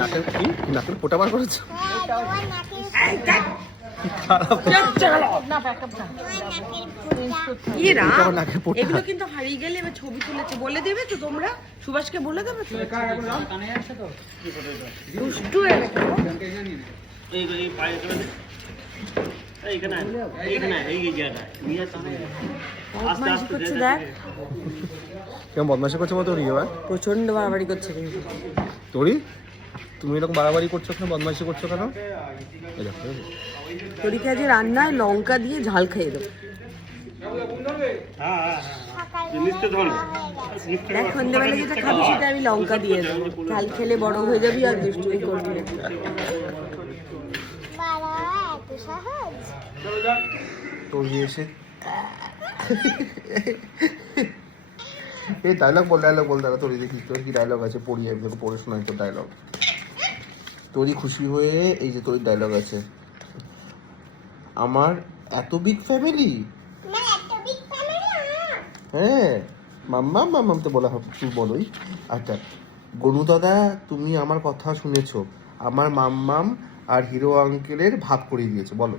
নাকের কি? নাকের ফোঁটা বার করেছ। এগুলো কিন্তু হারিয়ে গেলে এবার ছবি তুলেছে। বলে দেবে তো তোমরা? সুভাষকে বলে দেবে তো? দুষ্টু এইখানে এইখানে এই নিয়ে আস্তে আস্তে করছে দেখ। কেমন বদমাশি করছ বলো তোরি এবার প্রচণ্ড বাড়াবাড়ি করছে তোরি তুমি এরকম বাড়াবাড়ি করছ কেন বদমাশি করছ কেন। তরিকে রান্নায় লঙ্কা দিয়ে ঝাল খাইয়ে দেবো? হ্যাঁ, হ্যাঁ, হ্যাঁ। হয়ে সন্ধ্যেবেলা যেটা খাবি সেটা আমি লঙ্কা দিয়ে দেবো। ঝাল খেলে বড় হয়ে যাবি আর দুষ্টুমি করবি এত সহজ। তোরি এসে এই ডায়লগ বল ডায়লগ বল দাদা তোর দেখি তোর কি ডায়লগ আছে? পড়ি আমি তোকে পড়ে শোনাই তোর ডায়লগ তোরই খুশি হয়ে এই যে তোর ডায়লগ আছে। আমার এত বিগ ফ্যামিলি হ্যাঁ মাম্মাম মাম্মাম তো বলা হবে তুই বলোই। আচ্ছা গনু দাদা তুমি আমার কথা শুনেছো। আমার মাম্মাম আর হিরো আঙ্কেলের ভাগ করে দিয়েছে বলো।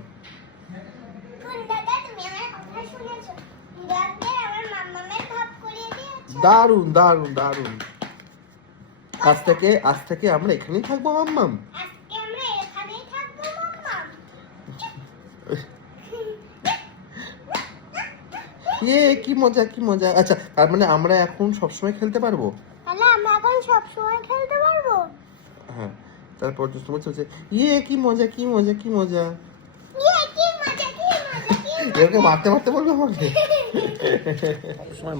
ভাব দারুণ দারুণ দারুণ। আজ থেকে আজ থেকে আমরা এখানেই থাকব মাম্মাম। ইয়ে কি মজা কি মজা। আচ্ছা তার মানে আমরা এখন সবসময় খেলতে পারব? আমরা এখন সব সময় খেলতে পারব? তারপর তো তোমার চলছে ইয়ে কি মজা কি মজা কি মজা? ইয়ে এরকম মারতে মারতে বলবে আমাকে?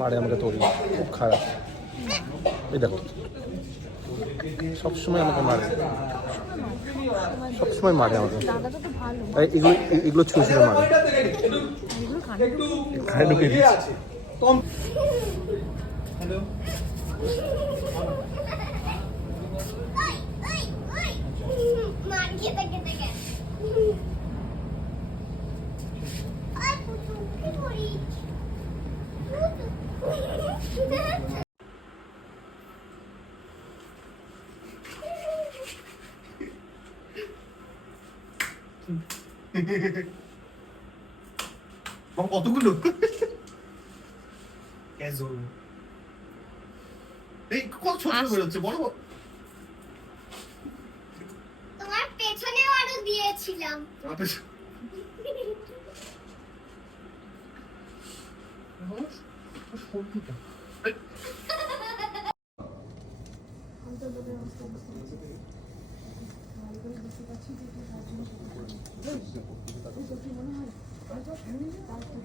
মারে আমাকে তোর খুব খারাপ। এই দেখো সবসময় আমাকে মারে। সবসময় মারে আমাকে। এগুলো এগুলো ছুঁয়ে ছুঁয়ে মারে। খায় ঢুকিয়ে দিচ্ছে। কতগুলো এই কত ছোট বেরোচ্ছে বড় বড় তোমার পেছনেও আরও দিয়েছিলাম ハハハハ。